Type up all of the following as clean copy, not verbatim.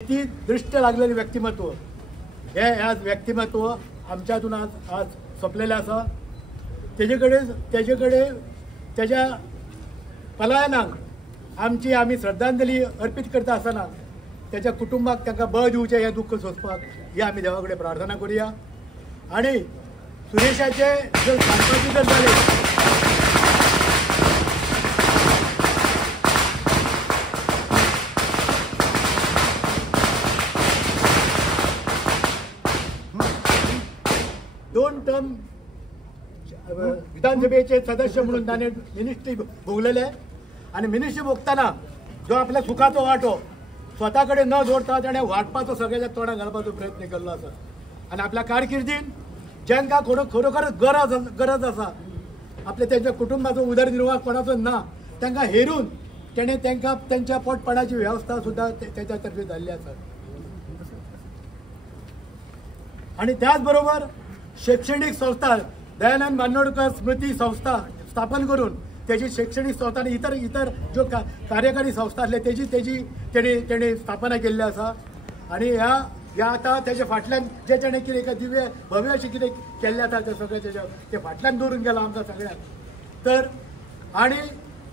ती दृष्ट लागलेली व्यक्तिमत्व हे आज व्यक्तिमत्व आमच्यातून आज सोपलेलें आसा। तेजेकडे त्याच्या पलायनाक आमी श्रद्धांजली अर्पित करता आसतना त्याच्या कुटुंबाक ताका बळ दिवचें हें दुःख सोंसपाक ही आमी देवा कडेन प्रार्थना करूया। आणि सुरेशाचे जर सांगपाचें जर जालें दोन टर्म विधानसभेचे सदस्य म्हणून ताणें मिनिस्ट्री भोगलेले आणि मिनिस्ट्री भोगतना जो आपल्या सुखाचो वाटो स्वता कडेन न जोडता ताणें वाटपाचो सगळ्याच्या तोंडात घालपाचो प्रयत्न केल्लो आसा। आणि आपल्या कारकिर्दीन ज्यांका खरोखरच गरज आसा आपल्या त्यांच्या कुटुंबाचो उदरनिर्वाह कोणाचो ना तांकां हेरून तेणें तांकां त्यांच्या पोटपाण्याची वेवस्था सुद्दां त्याच्या तर्फे जाल्ली आसा। आणि त्याच बरोबर शैक्षणिक संस्था दयानंद बांदोडकर स्मृती संस्था स्थापन करून त्याची शैक्षणिक संस्था आणि इतर जो कार्यकारी संस्था आसले तेणी स्थापना केल्ली आसा। आणि ह्या आता त्याच्या फाटल्यान जे तेणें कितें दिव्य भव्य अशें कितें केल्लें आसा तें सगळें ते फाटल्यान दवरून गेलां आमकां सगळ्यांक। तर आणि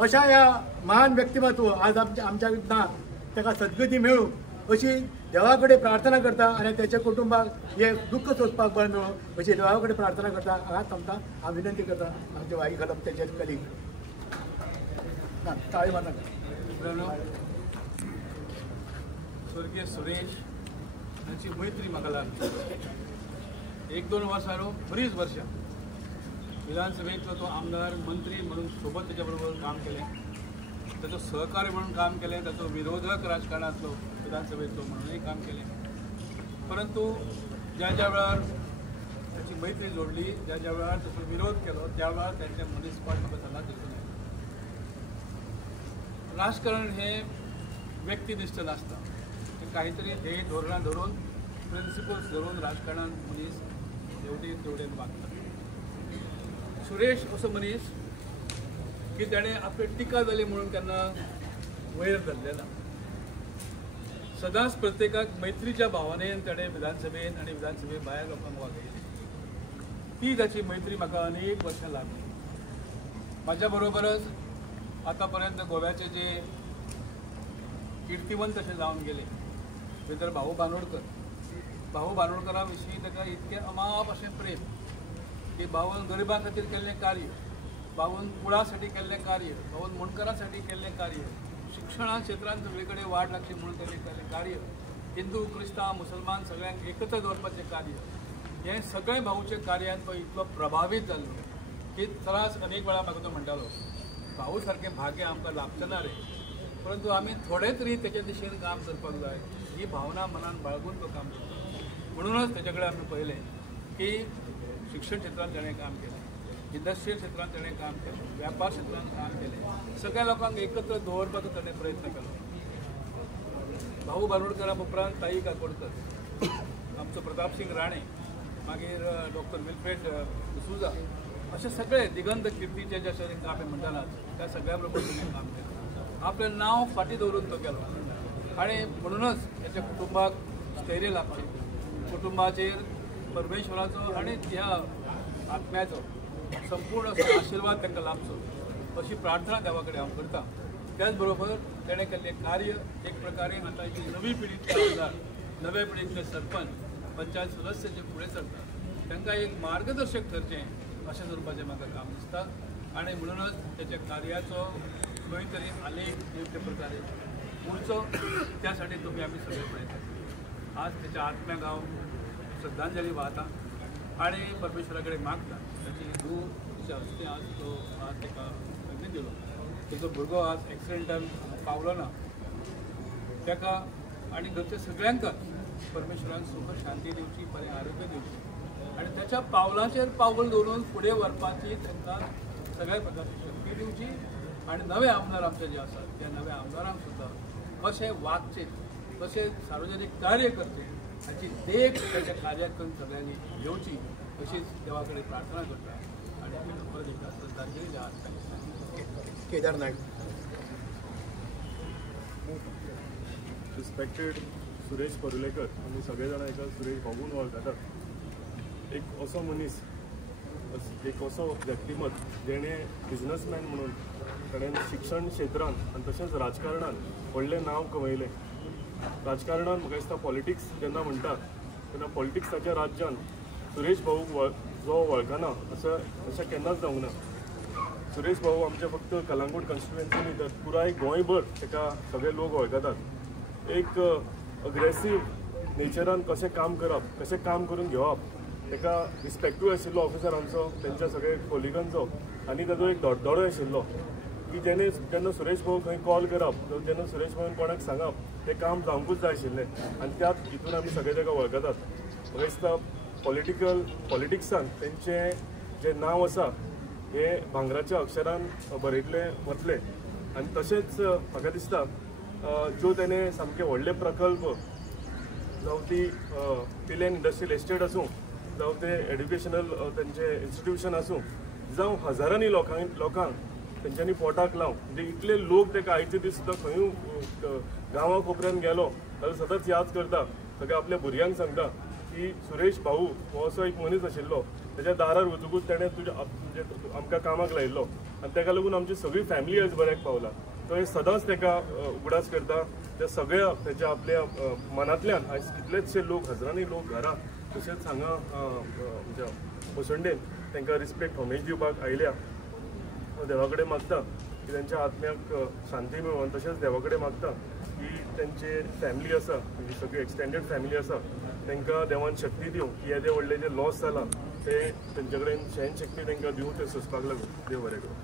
अशा ह्या महान व्यक्तिमत्व आज आमच्या ना ताका सद्गती मेळूं अशी देवा कडेन प्रार्थना करता आणि त्याच्या कुटुंबाक हे दुःख सोंसपाक बळ मेळो अशी देवा कडेन प्रार्थना करता। आज आमकां हांव विनंती करता आमचे वाई घालप तेचे कलीग ताळी मारनाका स्वर्गीय सुरेश हांची मैत्री म्हाका लागली। 1-2 वर्सां बरीच वर्षां विधानसभेचो तो आमदार मंत्री म्हणून सोबत त्याच्या बरोबर काम केलें, ताचो सहकारी म्हणून काम केलें, ताचो विरोधक राजकारणांतलो विधानसभेचो म्हणूनय काम केलें। परंतु ज्या वेळार त्याची मैत्री जोडली, ज्या वेळार ताचो विरोध केलो त्या वेळार त्यांचे मनीसपण म्हाका सदांच दिसून येता। राजकारण हे व्यक्तिनिष्ठ नासता, काहीतरी ध्येय धोरणां धरून प्रिन्सिपल्स धरून राजकारणांत मनीस तेवढेन वागता। सुरेश असो मनीस की ताणें आपली टिका जाली म्हणून केन्ना वयर धरलें ना। सदांच प्रत्येकाक मैत्रीच्या भावनेन ताणें विधानसभेन आनी विधानसभे भायर लोकांक वागयली। ती ताची मैत्री म्हाका अनेक वर्सां लागली। म्हाज्या बरोबरच आतां पर्यंत गोव्याचे जे किर्तिवंत अशें जावन गेले भितर भाऊ बांदोडकरा विशीं ताका इतकें अमाप अशें प्रेम की भाऊन गरिबां खातीर केल्लें कार्य, भाऊन कुळा साठी केल्लें कार्य, भाऊन मुणकारां साठी केल्लें कार्य, शिक्षणा क्षेत्रांत सगळे कडेन वाड लागची म्हणून केल्लें कार्य, हिंदू क्रिस्तांव मुसलमान सगळ्यांक एकत्र दवरपाचें कार्य, हें सगळें भाऊचे कार्यान तो इतलो प्रभावीत जाल्लो की त्रास अनेक वेळा म्हाका तो म्हणटालो भाऊ सारकें भाग्य आमकां लाभचें ना रे, परंतु आमी थोडे तरी तेच्या दिशेन काम करपाक जाय ही भावना मनान बाळगून तो काम करता। म्हणूनच तेजे कडेन आमी पळयलें की शिक्षण क्षेत्रांत ताणें काम केलें, इंडस्ट्रियल क्षेत्रांत ताणें काम केलें, व्यापार क्षेत्रांत काम केलें, सगळ्या लोकांक एकत्र दवरपाचो ताणें प्रयत्न केलो। भाऊ बांदोडकरा उपरांत ताई काकोडकर, आमचो प्रताप सिंग राणे, मागीर डॉक्टर विल्फ्रेड डिसूजा अशे सगळे दिगंत किर्तीचे जे अशें आमी म्हणटात त्या सगळ्या बरोबर ताणें काम केलें। आपलें नांव फाटीं दवरून तो गेलो आनी म्हणूनच ताच्या कुटुंबाक स्थैर्य लाभचें, कुटुंबाचेर परमेश्वराचो आनी ह्या आत्म्याचो संपूर्ण आशिर्वाद तांकां लाभचो अशी प्रार्थना देवा कडेन हांव करतां। त्याच बरोबर ताणें केल्लें कार्य एक प्रकारे आतां जी नवी पिढींतले आमदार, नव्या पिढींतले सरपंच, पंचायत सदस्य जे फुडें सरतात तांकां एक मार्गदर्शक करचें अशें करपाचें म्हाका काम दिसता। आनी म्हणूनच तेच्या कार्याचो खंय तरी आलेख योग्य प्रकारे उरचो त्या साठी तुमी आमी सगळे प्रयत्न करता। आज त्याच्या आत्म्याक हांव श्रद्धांजली वाहता आणि परमेश्वरा कडेन मागता ताची धूव तिच्या हस्ते आज तो आज ताका लग्न दिलो, तेजो भुरगो आज एक्सिडेंटान पावलो ना, ताका आनी घरच्या सगळ्यांकच परमेश्वरान सुख शांती दिवची, बरें आरोग्य दिवची आणि त्याच्या पावलांचेर पावल दवरून फुडें व्हरपाची तांकां सगळ्या प्रकारची शक्ती दिवची आणि नवे आमदार आमचे जे आसात त्या नव्या आमदारांक सुद्दां कशें वागचें, कशें सार्वजनीक कार्य करचें हाची देख त्याच्या कार्याकून सगळ्यांनी घेवची अशीच देवा कडेन प्रार्थना करता आणि आमी परत एकदा श्रद्धांजली देतात। केदार नायक Respected सुरेश पर्लेकर आमी सगळे जाण एका सुरेश भाऊन वळखतात. एक असो मनीस, एक असो व्यक्तिमत जेणे बिझनसमॅन म्हणून ताणें शिक्षण क्षेत्रांत आनी तशेंच राजकारणांत व्हडलें नांव कमयलें. राजकारणांत म्हाका दिसता पॉलिटिक्स जेन्ना म्हणटात तेन्ना पॉलिटिक्साच्या राज्यान सुरेश भाऊक जो वळखना अशें केन्नाच जावंक ना. सुरेश भाऊ आमचे फक्त कलंगूट कॉन्स्टिट्युएन्सी न्ही तर पुराय गोंयभर ताका सगळे लोक वळखतात. एक अग्रेसीव नेचरान कशें काम करप, कशें काम करून घेवप, ताका रिस्पेक्टूय आशिल्लो ऑफिसरांचो, तेंच्या सगळे कोलिगांचो, आनी ताजो एक धडधडोय आशिल्लो की जेन्ना सुरेश भाऊ खंय कॉल करप, जेन्ना सुरेश भाऊन कोणाक सांगप तें काम जावंकूच जाय आशिल्लें. आनी त्याच हितून आमी सगळे ताका वळखतात. म्हाका दिसता पॉलिटिक्सान तेंचें जें नांव आसा हें भांगराच्या अक्षरान बरयतलें वतलें. आनी तशेंच म्हाका दिसता ज्यो तेणें सामके व्हडले प्रकल्प जावं ती पिलेन इंडस्ट्रियल एस्टेट आसूं, जावं ते एड्युकेशनल तेंचे इन्स्टिट्यूशन आसूं, जावं हजारांनी लोकांक तेंच्यांनी पोटाक लावन म्हणजे इतले लोक ताका आयचे दीस सुद्दां खंयूय गांवा कोपऱ्यान गेलो जाल्यार सतत याद करता, सगळ्या आपल्या भुरग्यांक सांगता की सुरेश भाऊ हो असो एक मनीस आशिल्लो, तेज्या दारार वचूंकूच तेणें म्हणजे आमकां कामाक लायिल्लो आनी ताका लागून आमची सगळी फॅमिली आयज बऱ्याक पावला. तो हे सदांच ताका उगडास करता. त्या सगळ्या तेच्या आपल्या मनांतल्यान आयज कितलेचशे लोक, हजारांनी लोक घरा तशेंच हांगा म्हणजे मुसंडेन तांकां रिस्पेक्ट होमेज दिवपाक आयल्या. देवा कडेन मागता की तेंच्या आत्म्याक शांती मेळूं आनी तशेंच देवा कडेन मागता की तेंचे फॅमिली आसा, तेंची सगळी एक्सटेंडेड फॅमिली आसा, तांकां देवान शक्ती दिवं की येदे व्हडले जे लॉस जाला ते तेंचे कडेन सहन शक्ती तांकां दिवं ते सोंसपाक लागून. देव बरें करूं.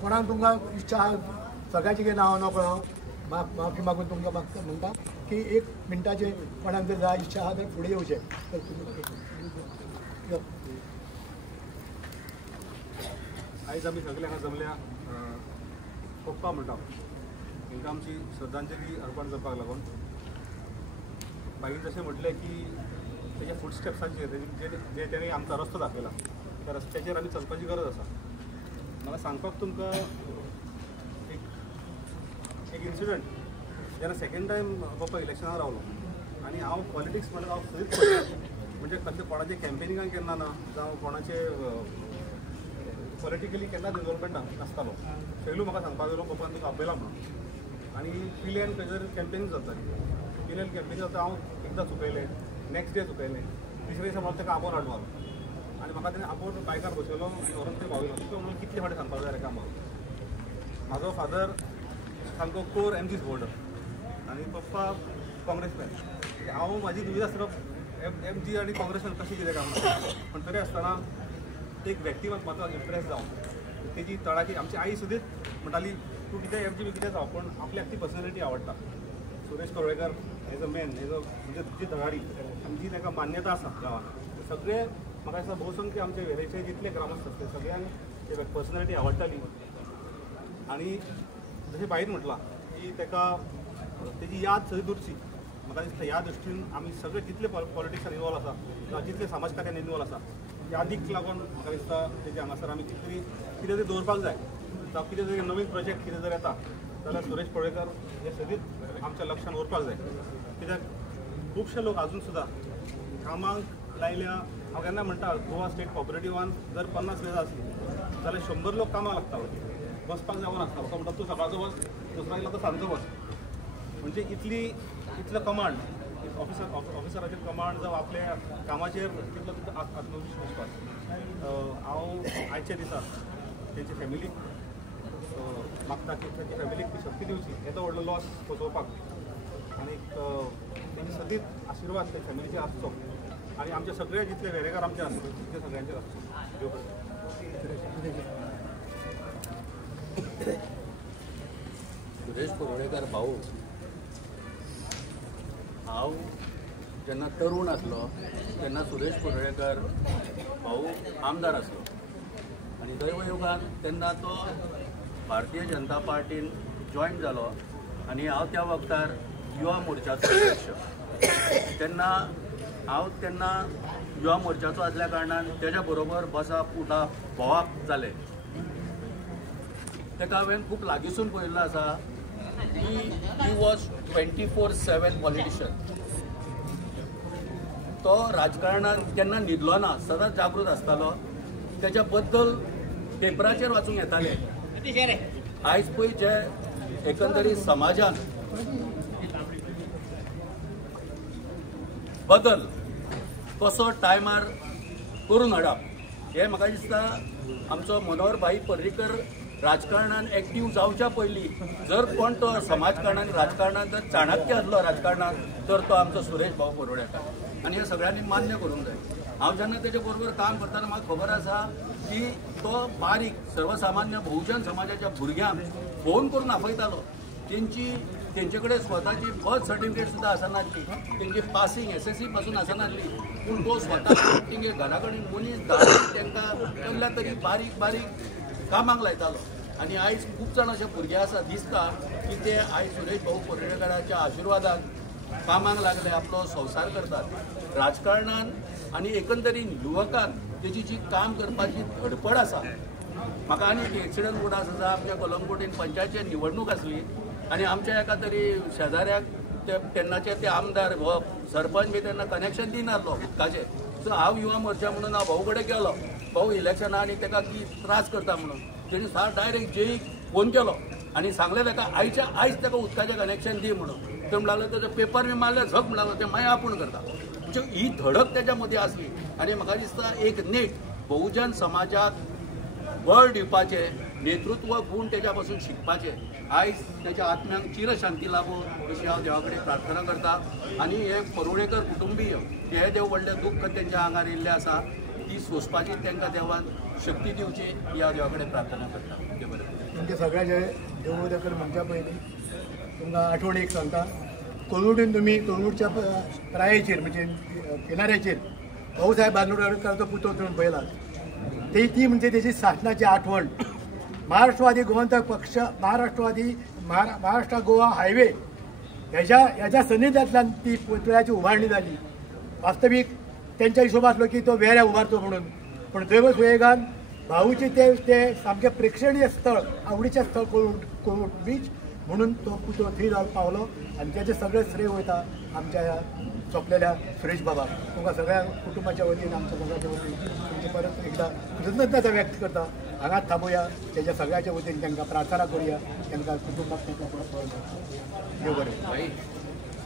कोणाक तुमकां इच्छा आहा सगळ्याची कितें नांव नकळो माफी मागून तुमकां मागता म्हणटा की 1 मिनटाचे कोणाक जर जाय इच्छा आहा तर फुडें येवचें. तर तुमी आयज आमी सगळे हांगा जमल्या पप्पा म्हणटा तांकां आमची श्रद्धांजली अर्पण करपाक लागून. मागीर जशें म्हटलें की तेज्या फुटस्टेप्सांचेर जे तेणी आमकां रस्तो दाखयला त्या रस्त्याचेर आमी चलपाची गरज आसा. म्हाका सांगपाक तुमकां एक इन्सिडंट जेन्ना सेकेंड टायम पप्पा इलेक्शनाक रावलो आनी हांव पॉलिटिक्स म्हणल्यार हांव खंयच पळयना, म्हणजे कसले कोणाचे कॅम्पेनिंगाक केन्ना ना, जावं कोणाचे पॉलिटिकली केन्नाच इनवॉल्वमेंट नासतालो. पयलू म्हाका सांगपाक लागलो पप्पान तुका आपयला म्हणून. आनी पिल्यान खंयसर कॅम्पेनींग जाताली, पिल्यान कॅम्पेनींग जाता हांव एकदां चुकयलें, नेक्स्ट डे चुकयलें, तिसरे दिसा म्हाका ताका आपोवन हाडलो आनी म्हाका तेणें आपोवन बायकार बसयलो व्हरून ते भावयलो. तुका म्हणून कितले फावटी सांगपाक जाय रे कामाक. म्हाजो फादर सामको कोर एमजी सपोर्टर आनी पप्पा काँग्रेसमॅन. हांव म्हाजी दुविधा आसतना एमजी आनी काँग्रेसान कशें कितें काम, पण तरी आसतना एक व्यक्तिमत म्हाका इम्प्रेस जावन तेजी तळाची आमची आई सुद्दां म्हणटाली तूं कितें एमजी बी कितें जावं पूण आपल्याक ती पर्सनॅलिटी आवडटा. Suresh Parlekar as a man, as a म्हणजे तुजी धडाडी आमची ताका मान्यता आसा गांवांत. सगळे म्हाका दिसता बहुसंख्य आमचे वेरेचे जितले ग्रामस्थ आसले सगळ्यांक ते पर्सनॅलिटी आवडटाली. आनी जशें बाईन म्हटलां की ताका तेजी याद सगळी उरची. म्हाका दिसता ह्या दृश्टीन आमी सगळे जितले पॉलिटिक्सान इनवॉल्व आसा किंवा जितले समाजकार्यान इनवॉल्व आसा यादीक लागून म्हाका दिसता तेजे हांगासर आमी कितें तरी दवरपाक जाय. जावं कितें तरी नवीन प्रोजेक्ट कितें जर येता जाल्यार सुरेश पर्लेकर हे सगळींच आमच्या लक्षान उरपाक जाय. कित्याक खुबशे लोक अजून सुद्दां कामाक लायल्या. हांव केन्ना म्हणटा गोवा स्टेट कॉपरेटिवान जर 50 मेळा आसली जाल्यार 100 लोक कामाक लागतालो, बसपाक जावं नासता. म्हाका म्हणटा तूं सकाळचो बस, दुसरा गेलो तो सांजचो बस. म्हणजे इतलो कमांड ऑफिसराचेर कमांड जावं आपल्या कामाचेर तितलो आत्मविश्वास. हांव आयच्या दिसा तेंचे फॅमिलीक मागता की तेंच्या फॅमिलीक ती शक्ती दिवची येदो व्हडलो लॉस पोचोवपाक. आनी तेंचे सदींच आशिर्वाद त्या फॅमिलीचेर आसचो आनी आमचे सगळे जितले वेरेकार आमचे आसले तितले सगळ्यांचेर आसचो. सुरेश पर्लेकर भाऊ हांव जेन्ना तरूण आसलो तेन्ना सुरेश पर्लेकर भाऊ आमदार आसलो आनी दैवयोगान तेन्ना तो भारतीय जनता पार्टीन जॉयन जालो आनी हांव त्या वक्तार युवा मोर्चाचो अध्यक्ष. तेन्ना युवा मोर्चाचो आसल्या कारणान तेज्या बरोबर बसप उठप भोंवप जालें. ताका हांवें खूब लागींसून पळयल्लो आसा ही वॉज 24/7 पॉलिटिशियन. तो राजकारणात केन्ना न्हिदलो ना, सदांच जागृत आसतालो. त्याच्या बद्दल पेपराचेर वाचूंक येताले. आयज पळय जे एकंदरीत समाजान बदल कसो टायमार करून हाडप हे म्हाका दिसता आमचो मनोहर भाई पर्रीकर राजकारणात एक्टीव जावच्या पयलीं जर कोण तो समाजकारणात राजकारणात जर चाणक्य आसलो राजकारणात तर तो आमचो सुरेश भाऊ परोडेकर. आनी हे सगळ्यांनी मान्य करूंक जाय. हांव जेन्ना तेजे बरोबर काम करतना म्हाका खबर आसा की तो बारीक सर्वसामान्य बहुजन समाजाच्या भुरग्यांक फोन करून आपयतालो. तेंचे कडेन स्वताची बर्थ सर्टिफिकेट सुद्दां आसनासली, तेंची पासिंग SSC पासून आसनासली, पूण तो स्वता तेंगे घरा कडेन मनीस धाडून तेंकां कसल्या तरी बारीक बारीक कामाक लायतालो. आनी आयज खूब जाण अशे भुरगे आसा दिसता की ते आयज सुरेश भाऊ पर्रीकराच्या आशिर्वादान कामाक लागले, आपलो संवसार करतात. राजकारणात आनी एकंदरीत युवकांक तेजी जी काम करपाची धडपड आसा. म्हाका आनी एक एक्सिडंट उडास आसा. आमच्या कलंगूटीन पंचायतीची निवडणूक आसली आनी आमच्या एका तरी शेजाऱ्याक तेन्नाचे ते आमदार हो सरपंच बी तेन्ना कनेक्शन दिनासलो उदकाचें. सो हांव युवा मोर्चा म्हणून हांव भाऊ कडेन गेलो. भाऊ इलेक्शना आनी ताका की त्रास करता म्हणून तेणी डायरेक्ट जेईक फोन केलो आनी सांगलें ताका आयज ताका उदकाचें कनेक्शन दी म्हणून. ते म्हणलें तेजो पेपर बी मारले झक म्हणलें ते मागीर आपूण करता. म्हणजे ही धडक तेच्या मदीं आसली आनी म्हाका दिसता एक नेट बहुजन समाजाक बळ दिवपाचे नेतृत्व गुण तेच्या पासून शिकपाचे. आयज तेच्या आत्म्यांक चिरशांती लाभो अशी हांव देवा कडेन प्रार्थना करता. आनी हे परोडेकर कुटुंबीय हे देव व्हडलें दुख्ख तेंच्या आंगार येयल्लें आसा ती सोंसपाची तांकां देवान शक्ती दिवची ही हांव देवा कडेन प्रार्थना करता. देव बरें करूं. तुमचे सगळ्याचे देवोदकर म्हणच्या पयलीं तुमकां आठवण एक सांगता. कोलुडीन तुमी कोलुडच्या प्रायेचेर म्हणजे किनाऱ्याचेर भाऊसाहेब बांदोडकरांचो पुतळो तुम्ही पळयला. ती म्हणजे तेची शासनाची आठवण. महाराष्ट्रवादी गोवंतक पक्ष महाराष्ट्र गोवा हायवे ह्याच्या सन्निध्यातल्यान ती पुतळ्याची उभारणी झाली. वास्तविक त्यांच्या हिशोब आसलो की तो वेळा उभारतो म्हणून, पण दैव सुयेगान भाऊचे ते सामके प्रेक्षणीय स्थळ आवडीचे स्थळ कोलूड बीच म्हणून तो पुतळो थंय जावन पावलो आणि त्याचे सगळे श्रेय वयता आमच्या ह्या सोंपलेल्या सुरेश बाबाक. तुमकां सगळ्या कुटुंबाच्या वतीन आमच्या सगळ्याच्या वतीन तुमचे परत एकदा कृतज्ञता व्यक्त करता. हांगाच थांबुया. त्याच्या सगळ्याच्या वतीन तांकां प्रार्थना करुया. तांकां कुटुंबाक देव बरें. भाई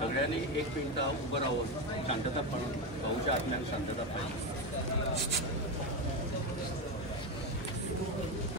सगळ्यांनी एक मिनटां उबं रावून शांतता पाळून भाऊच्या आत्म्याक शांतता पाहिजे.